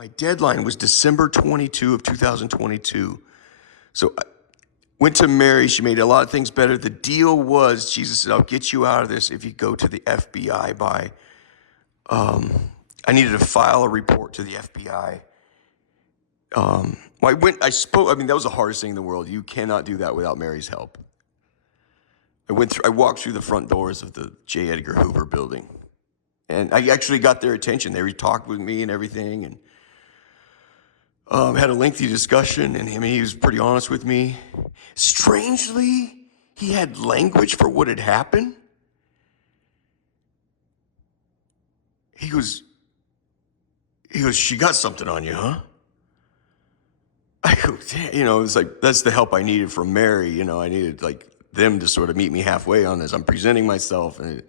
My deadline was December 22 of 2022. So I went to Mary. She made a lot of things better. The deal was, Jesus said, I'll get you out of this if you go to the FBI by, I needed to file a report to the FBI. That was the hardest thing in the world. You cannot do that without Mary's help. I walked through the front doors of the J. Edgar Hoover building, and I actually got their attention. They talked with me and everything, and had a lengthy discussion, and he was pretty honest with me. Strangely, he had language for what had happened. He goes, she got something on you, huh? I go, damn, it's like, that's the help I needed from Mary. I needed like them to sort of meet me halfway on this. I'm presenting myself. And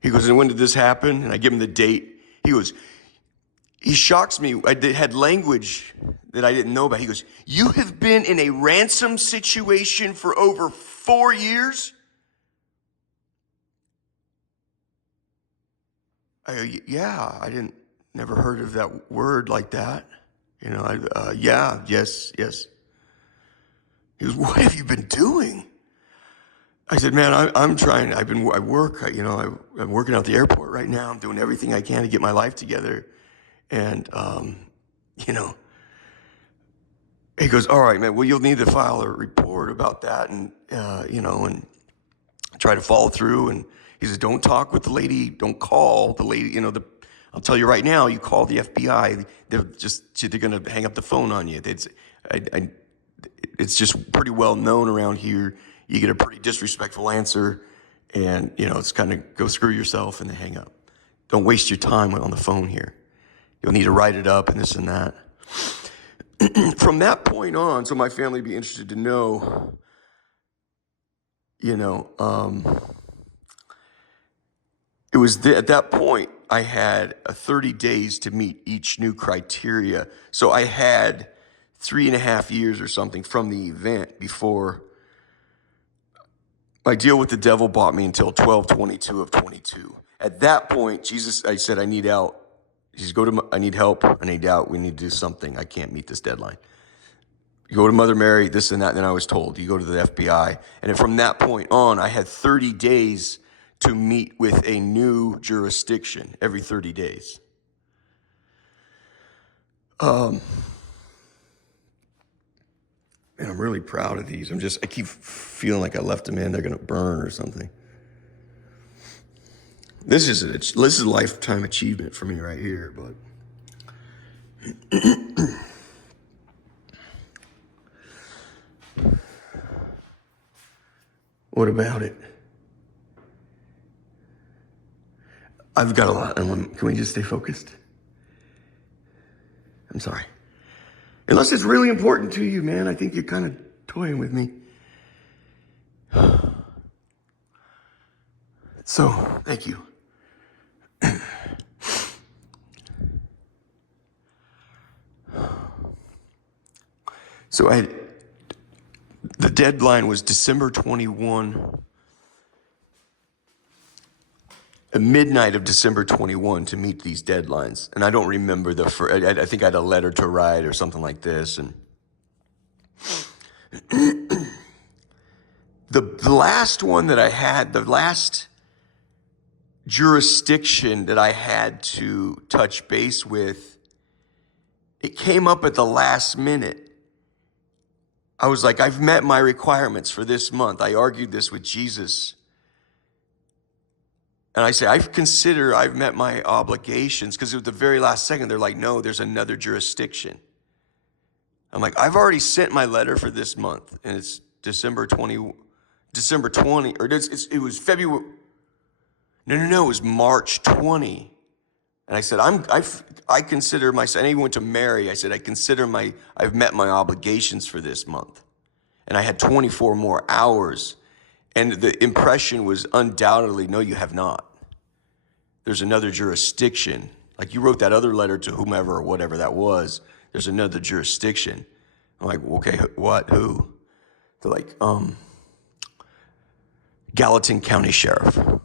he goes, and when did this happen? And I give him the date. He shocks me. I had language that I didn't know about. He goes, you have been in a ransom situation for over 4 years? I go, yeah, never heard of that word like that. Yes. He goes, what have you been doing? I said, man, I'm trying. I work. I'm working out the airport right now. I'm doing everything I can to get my life together. And, he goes, all right, man, well, you'll need to file a report about that and try to follow through. And he says, don't talk with the lady. Don't call the lady. I'll tell you right now, you call the FBI, they're going to hang up the phone on you. It's just pretty well known around here. You get a pretty disrespectful answer, and, it's kind of go screw yourself, and they hang up. Don't waste your time on the phone here. You'll need to write it up and this and that. From that point on, so my family would be interested to know, it was at that point I had 30 days to meet each new criteria. So I had 3.5 years or something from the event before my deal with the devil bought me until 12/22 of 22. At that point, I said, I need out. He says, I need help. I need out. We need to do something. I can't meet this deadline. You go to Mother Mary, this and that. And then I was told, you go to the FBI. And from that point on, I had 30 days to meet with a new jurisdiction every 30 days. And I'm really proud of these. I keep feeling like I left them in. They're going to burn or something. This is a lifetime achievement for me right here, but what about it? I've got a lot. Can we just stay focused? I'm sorry. Unless it's really important to you, man. I think you're kind of toying with me. So, thank you. So the deadline was December 21, at midnight of December 21 to meet these deadlines. And I don't remember I think I had a letter to write or something like this. And the last one that I had, the last jurisdiction that I had to touch base with, it came up at the last minute. I was like, I've met my requirements for this month. I argued this with Jesus. And I say, I've met my obligations, because at the very last second, they're like, no, there's another jurisdiction. I'm like, I've already sent my letter for this month, and it's December 20, or it was February. No, it was March 20. And I said, I consider myself, and I even went to Mary, I said, I've met my obligations for this month. And I had 24 more hours. And the impression was undoubtedly, no, you have not. There's another jurisdiction. Like you wrote that other letter to whomever or whatever that was. There's another jurisdiction. I'm like, okay, what, who? They're like, Gallatin County Sheriff. And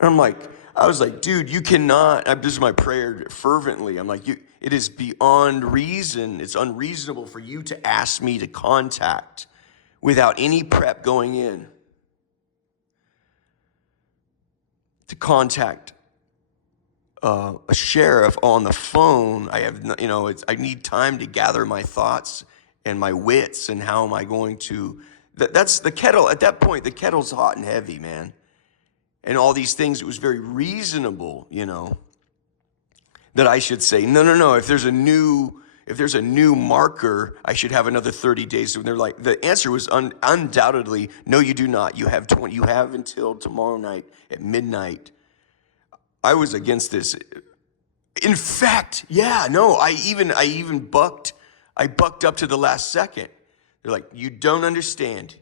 I'm like, I was like, dude, you cannot, this is my prayer fervently. I'm like, it is beyond reason. It's unreasonable for you to ask me to contact without any prep going in. To contact a sheriff on the phone. I have, I need time to gather my thoughts and my wits, and how am I going to, that's the kettle. At that point, the kettle's hot and heavy, man. And all these things, it was very reasonable, that I should say, no. If there's a new marker, I should have another 30 days. And they're like, the answer was undoubtedly, no, you do not. You have until tomorrow night at midnight. I was against this. In fact, I bucked up to the last second. They're like, you don't understand.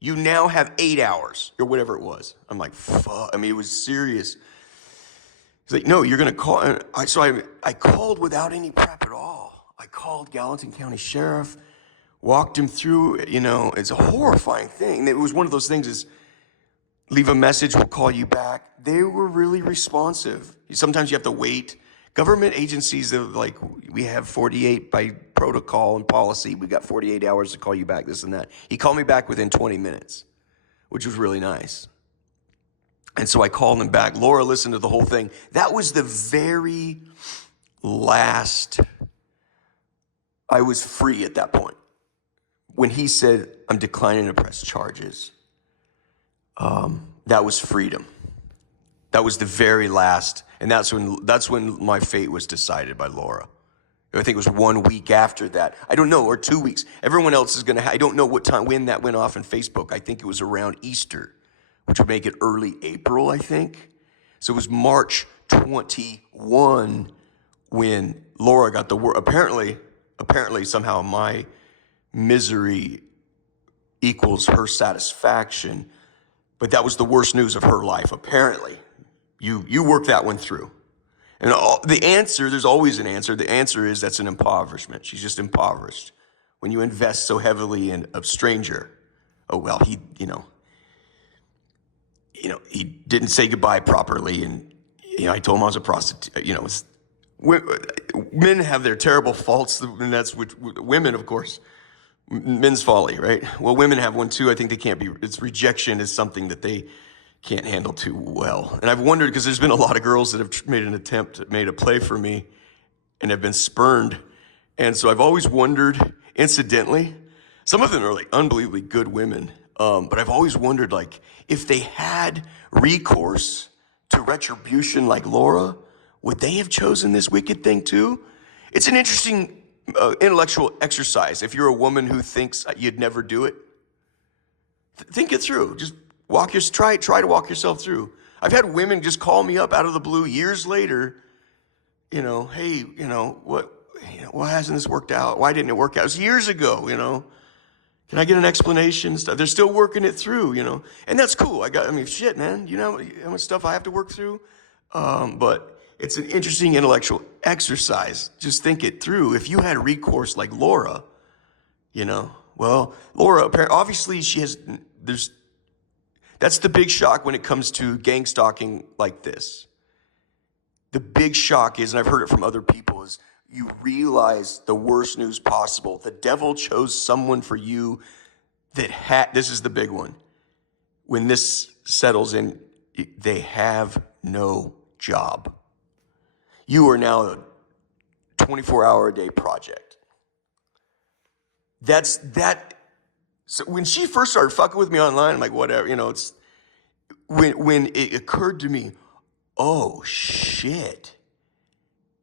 You now have 8 hours, or whatever it was. I'm like, fuck. I mean, it was serious. He's like, no, you're going to call. So I called without any prep at all. I called Gallatin County Sheriff, walked him through, it's a horrifying thing. It was one of those things is, leave a message, we'll call you back. They were really responsive. Sometimes you have to wait. Government agencies, like, we have 48 by protocol and policy. We got 48 hours to call you back, this and that. He called me back within 20 minutes, which was really nice. And so I called him back. Laura listened to the whole thing. That was the very last, I was free at that point. When he said, I'm declining to press charges, that was freedom. That was the very last, and that's when my fate was decided by Laura. I think it was 1 week after that. I don't know, or 2 weeks. Everyone else is I don't know when that went off on Facebook. I think it was around Easter, which would make it early April, I think. So it was March 21 when Laura got the word. Apparently somehow my misery equals her satisfaction. But that was the worst news of her life, apparently. You work that one through. And the answer, there's always an answer. The answer is that's an impoverishment. She's just impoverished. When you invest so heavily in a stranger, oh, well, he didn't say goodbye properly. And, I told him I was a prostitute. Men have their terrible faults, and that's with women, of course. Men's folly, right? Well, women have one too. I think it's rejection is something that they can't handle too well. And I've wondered, because there's been a lot of girls that have made a play for me and have been spurned. And so I've always wondered, incidentally, some of them are like unbelievably good women. But I've always wondered, like, if they had recourse to retribution like Laura, would they have chosen this wicked thing too? It's an interesting intellectual exercise. If you're a woman who thinks you'd never do it, think it through. Just try to walk yourself through. I've had women just call me up out of the blue years later. Hey, why hasn't this worked out? Why didn't it work out? It was years ago. Can I get an explanation? They're still working it through. And that's cool. Shit, man. You know how much stuff I have to work through. But it's an interesting intellectual exercise. Just think it through. If you had recourse like Laura, well, Laura, obviously that's the big shock when it comes to gang stalking like this. The big shock is, and I've heard it from other people, is you realize the worst news possible. The devil chose someone for you this is the big one. When this settles in, they have no job. You are now a 24-hour-a-day project. So when she first started fucking with me online, I'm like, whatever, it's when it occurred to me, oh shit,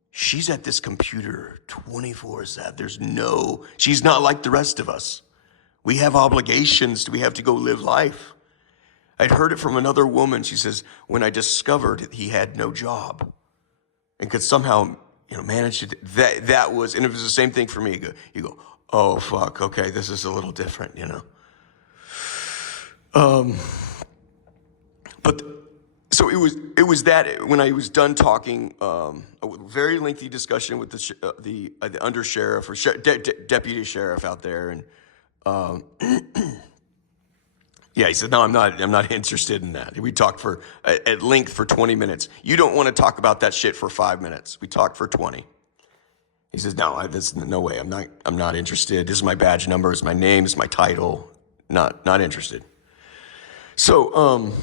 she's at this computer 24/7. She's not like the rest of us. We have obligations. We have to go live life. I'd heard it from another woman. She says, when I discovered he had no job and could somehow, manage to, that was, and it was the same thing for me. You go, oh fuck, okay, this is a little different, But so it was that when I was done talking, a very lengthy discussion with the under sheriff or deputy sheriff out there, and Yeah, he said, no, I'm not interested in that. We talked for at length for 20 minutes. You don't want to talk about that shit for 5 minutes. We talked for 20. He says, no, this no way. I'm not interested. This is my badge number. It's my name. It's my title. Not interested. So,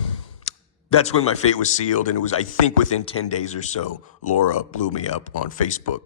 that's when my fate was sealed. And it was, I think within 10 days or so, Laura blew me up on Facebook